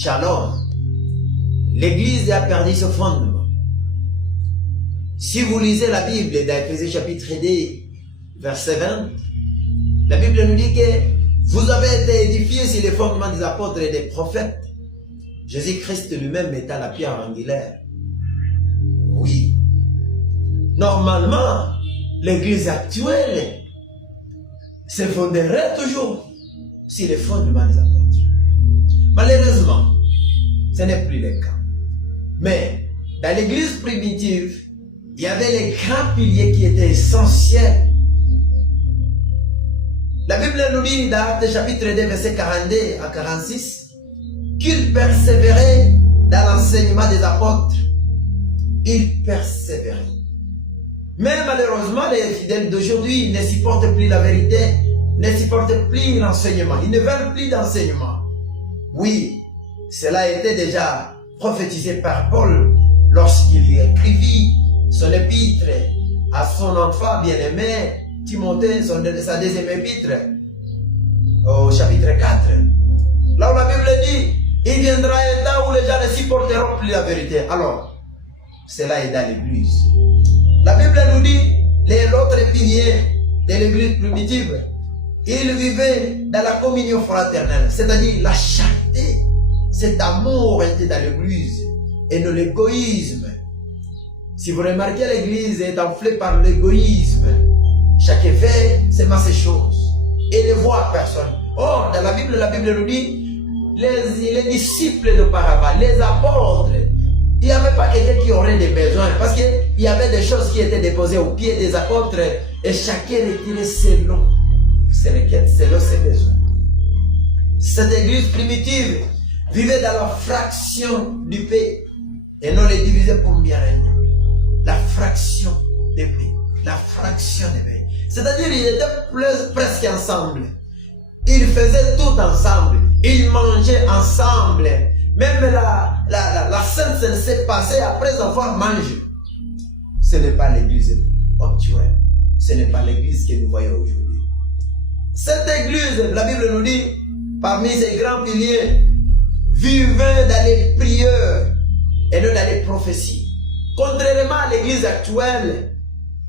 Shalom. L'Église a perdu ce fondement. Si vous lisez la Bible dans Éphésiens chapitre 2, verset 20, la Bible nous dit que vous avez été édifiés sur les fondements des apôtres et des prophètes. Jésus-Christ lui-même étant la pierre angulaire. Oui. Normalement, l'Église actuelle se fonderait toujours sur les fondements des apôtres. Malheureusement, ce n'est plus le cas. Mais dans l'Église primitive, il y avait les grands piliers qui étaient essentiels. La Bible nous dit dans Actes chapitre 2, verset 42 à 46, qu'ils persévéraient dans l'enseignement des apôtres. Ils persévéraient. Mais malheureusement, les fidèles d'aujourd'hui ne supportent plus la vérité, ne supportent plus l'enseignement. Ils ne veulent plus d'enseignement. Oui, cela a été déjà prophétisé par Paul lorsqu'il écrivit son épître à son enfant bien-aimé, Timothée, sa deuxième épître, au chapitre 4. Là où la Bible dit, il viendra un temps où les gens ne supporteront plus la vérité. Alors, cela est dans l'Église. La Bible nous dit, l'autre pilier de l'Église primitive, ils vivaient dans la communion fraternelle, c'est-à-dire la charité. Cet amour était dans l'Église et non l'égoïsme. Si vous remarquez, l'Église est enflée par l'égoïsme. Chacun fait seulement ses choses et ne voit personne. Or, dans la Bible nous dit, les disciples d'auparavant, les apôtres, il n'y avait pas quelqu'un qui aurait des besoins parce qu'il y avait des choses qui étaient déposées aux pieds des apôtres et chacun retirait selon ses requêtes, selon ses besoins. Cette église primitive vivait dans la fraction du pain et non les divisait pour mieux régner. La fraction des pains, la fraction des pains. C'est-à-dire ils étaient presque ensemble. Ils faisaient tout ensemble. Ils mangeaient ensemble. Même la Sainte Seine s'est passée après avoir mangé. Ce n'est pas l'église actuelle. Ce n'est pas l'église que nous voyons aujourd'hui. Cette église, la Bible nous dit, parmi ces grands piliers, vivait dans les prières et non dans les prophéties. Contrairement à l'église actuelle,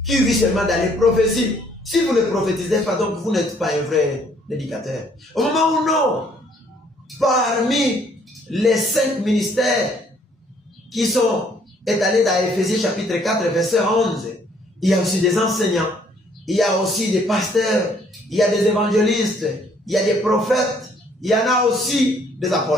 qui vit seulement dans les prophéties. Si vous ne prophétisez pas, donc vous n'êtes pas un vrai prédicateur. Au moment où non, parmi les 5 ministères qui sont étalés dans Éphésiens chapitre 4, verset 11, il y a aussi des enseignants, il y a aussi des pasteurs, il y a des évangélistes, il y a des prophètes, il y en a aussi des apôtres.